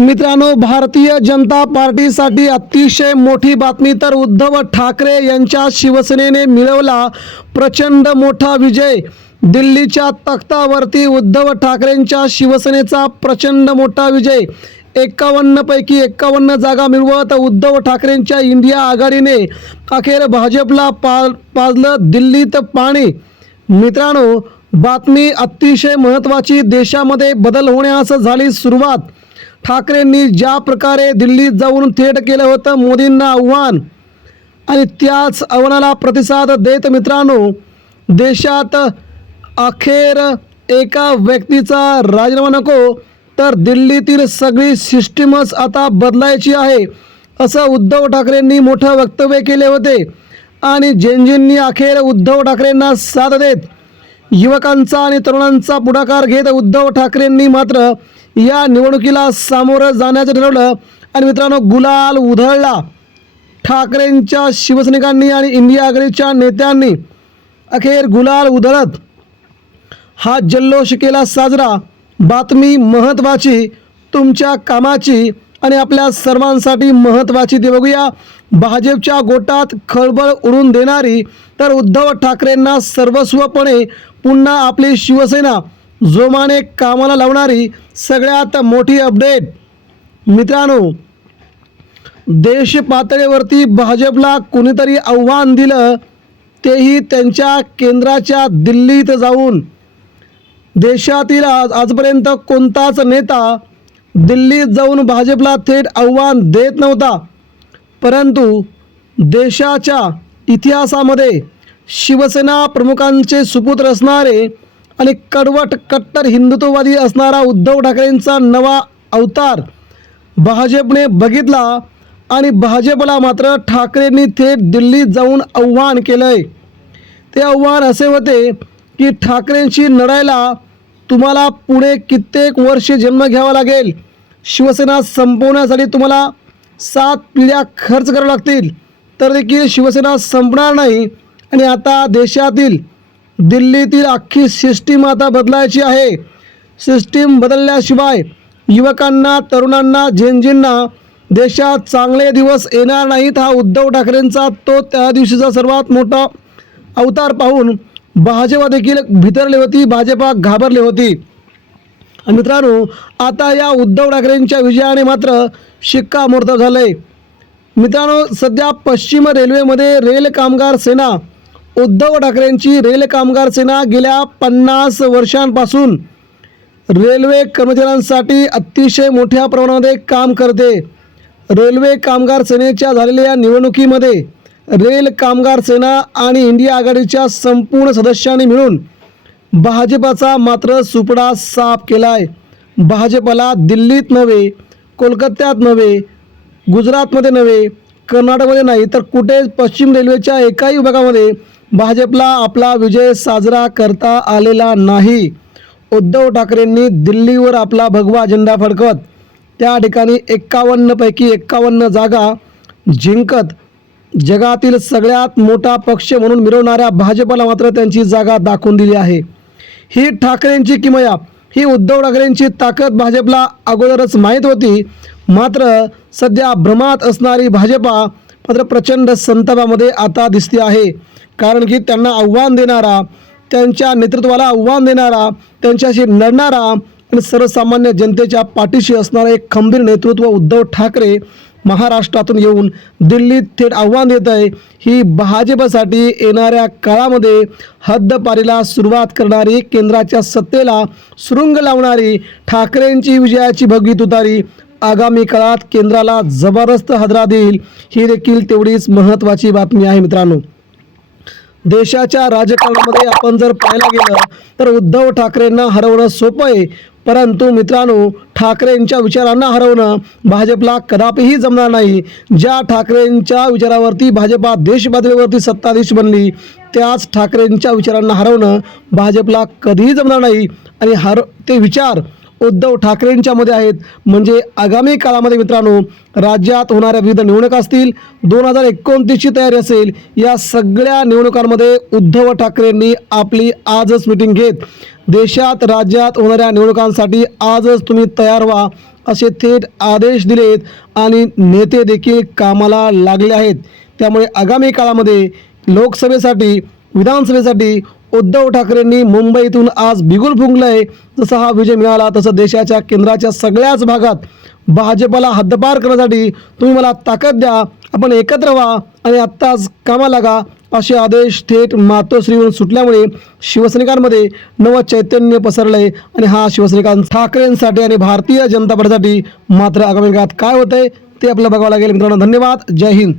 मित्रांनो, भारतीय जनता पार्टीसाठी अतिशय मोठी बातमी। तर उद्धव ठाकरे यांच्या शिवसेनेने मिळवला प्रचंड मोठा विजय। दिल्लीच्या तख्तावरती उद्धव ठाकरेंच्या शिवसेनेचा प्रचंड मोठा विजय। 51 पैकी 51 जागा मिळवत उद्धव ठाकरेंच्या इंडिया आघाडीने अखेर भाजपला पाजलं दिल्लीत पाणी। मित्रांनो, बातमी अतिशय महत्त्वाची। देशामध्ये बदल होण्यास झाली सुरुवात। ठाकरेंनी ज्या प्रकारे दिल्लीत जाऊन थेट केलं होतं मोदींना आव्हान, आणि त्याच आव्हानाला प्रतिसाद देत मित्रांनो, देशात अखेर एका व्यक्तीचा राजीनामा नको, तर दिल्लीतील सगळी सिस्टीमच आता बदलायची आहे, असं उद्धव ठाकरेंनी मोठं वक्तव्य केले होते। आणि जेनजींनी अखेर उद्धव ठाकरेंना साथ देत युवकांचा आणि तरुणांचा पुढाकार घेत उद्धव ठाकरेंनी मात्र या निवडणुकीला सामोरं जाण्याचं ठरवलं। आणि मित्रांनो, गुलाल उधळला। ठाकरेंच्या शिवसैनिकांनी आणि इंडिया आघाडीच्या नेत्यांनी अखेर गुलाल उधळत हा जल्लोष केला साजरा। बातमी महत्त्वाची, तुमच्या कामाची आणि आपल्या सर्वांसाठी महत्त्वाची ते बघूया। भाजपच्या गोटात खळबळ उडून देणारी, तर उद्धव ठाकरेंना सर्वस्वपणे पुन्हा आपली शिवसेना जोमाने कामाला लावणारी सगळ्यात मोठी अपडेट। मित्रांनो, देश पातळीवरती भाजपला कुणीतरी आव्हान दिलं, तेही त्यांच्या केंद्राच्या दिल्लीत जाऊन। देशातील आजपर्यंत कोणताच नेता दिल्लीत जाऊन भाजपला थेट आव्हान देत नव्हता, परंतु देशाच्या इतिहासामध्ये शिवसेना प्रमुखांचे सुपुत्र असणारे आणि कडवट कट्टर हिंदुत्ववादी असणारा उद्धव ठाकरेंचा नवा अवतार भाजपने बघितला। आणि भाजपला मात्र ठाकरेंनी थेट दिल्लीत जाऊन आव्हान केलंय। ते आव्हान असे होते की ठाकरेंशी लढायला तुम्हाला पुढे कित्येक वर्ष जन्म घ्यावा लागेल, शिवसेना संपवण्यासाठी तुम्हाला 7 पिढ्या खर्च करावे लागतील, तर देखील शिवसेना संपणार नाही। आणि आता देशातील दिल्लीतील अख्खी सिस्टीम आता बदलायची आहे। सिस्टीम बदलल्याशिवाय युवकांना, तरुणांना, जेनजींना देशात चांगले दिवस येणार नाहीत। हा उद्धव ठाकरेंचा तो त्या दिवशीचा सर्वात मोठा अवतार पाहून भाजपा देखील भितरली होती, भाजपा घाबरली होती। आणि मित्रांनो, आता या उद्धव ठाकरेंच्या विजयाने मात्र शिक्कामोर्तब झालंय। मित्रांनो, सध्या पश्चिम रेल्वेमध्ये रेल कामगार सेना, उद्धव ठाकरेंची रेल कामगार सेना गेल्या 50 वर्षांपासून रेल्वे कर्मचाऱ्यांसाठी अतिशय मोठ्या प्रमाणामध्ये काम करते। रेल्वे कामगार सेनेच्या झालेल्या निवडणुकीमध्ये रेल कामगार सेना आणि इंडिया आघाडीच्या संपूर्ण सदस्यांनी मिळून भाजपाचा मात्र सुपडा साफ केलाय। भाजपला दिल्लीत नव्हे, कोलकात्यात नव्हे, गुजरातमध्ये नव्हे, कर्नाटकमध्ये नाही, तर कुठे पश्चिम रेल्वेच्या एकाही विभागामध्ये भाजपला आपला विजय साजरा करता आलेला नाही। उद्धव ठाकरेंनी दिल्लीवर आपला भगवा झेंडा फडकवत त्या ठिकाणी 51 पैकी 51 जागा जिंकत जगातील सगळ्यात मोठा पक्ष म्हणून मिरवणाऱ्या भाजपला मात्र त्यांची जागा दाखवून दिली आहे। ही ठाकरेंची किमया, ही उद्धव ठाकरेंची ताकद भाजपला अगोदरच माहीत होती। मात्र सध्या भ्रमात असणारी भाजपा मात्र प्रचंड संतापामध्ये आता दिसते आहे। कारण की त्यांना आव्हान देणारा, त्यांच्या नेतृत्वाला आव्हान देणारा, त्यांच्याशी लढणारा आणि सर्वसामान्य जनतेच्या पाठीशी असणारा एक खंबीर नेतृत्व उद्धव ठाकरे महाराष्ट्रातून येऊन दिल्लीत थेट आव्हान देत आहे। ही भाजपसाठी येणाऱ्या काळामध्ये हद्दपारीला सुरुवात करणारी, केंद्राच्या सत्तेला सुरुंग लावणारी ठाकरेंची विजयाची भगवी तुतारी आगामी काळात केंद्राला जबरदस्त हादरा देईल, ही देखील तेवढीच महत्त्वाची बातमी आहे। मित्रांनो, देशाच्या राजकारणामध्ये आपण जर पाहायला गेलं तर उद्धव ठाकरेंना हरवणं सोपं आहे, परंतु मित्रांनो, ठाकरेंच्या विचारांना हरवणं भाजपला कदापिही जमणार नाही। ज्या ठाकरेंच्या विचारावरती भाजपा देश पातळीवरती सत्ताधीश बनली, त्याच ठाकरेंच्या विचारांना हरवणं भाजपला कधीही जमणार नाही। आणि ते विचार उद्धव ठाकरेंच्यामध्ये आहेत। म्हणजे आगामी काळामध्ये मित्रांनो, राज्यात होणाऱ्या विविध निवडणुका असतील, 2029ची तयारी असेल, या सगळ्या निवडणुकांमध्ये उद्धव ठाकरेंनी आपली आजच मीटिंग घेत देशात, राज्यात होणाऱ्या निवडणुकांसाठी आजच तुम्ही तयार व्हा, असे थेट आदेश दिलेत आणि नेते देखील कामाला लागले आहेत. त्यामुळे आगामी काळामध्ये लोकसभेसाठी विधानसभेसाठी उद्धव ठाकरेंनी मुंबईतून आज बिगुल फुंकलंय. जसा हा विजय मिळाला तसं देशाच्या केंद्राच्या सगळ्याच भागात भाजपला हद्दपार करण्यासाठी तुम्ही मला ताकद द्या, आपण एकत्र व्हा आणि आत्ताच कामाला लागा असे आदेश थेट मातोश्रीवरून सुटल्यामुळे शिवसैनिकांमध्ये नवं चैतन्य पसरलंय. आणि हा शिवसैनिकांचा ठाकरेंसाठी आणि भारतीय जनता पार्टीसाठी मात्र आगामी काळात काय होतंय ते आपल्याला बघावं लागेल. मित्रांनो, धन्यवाद. जय हिंद.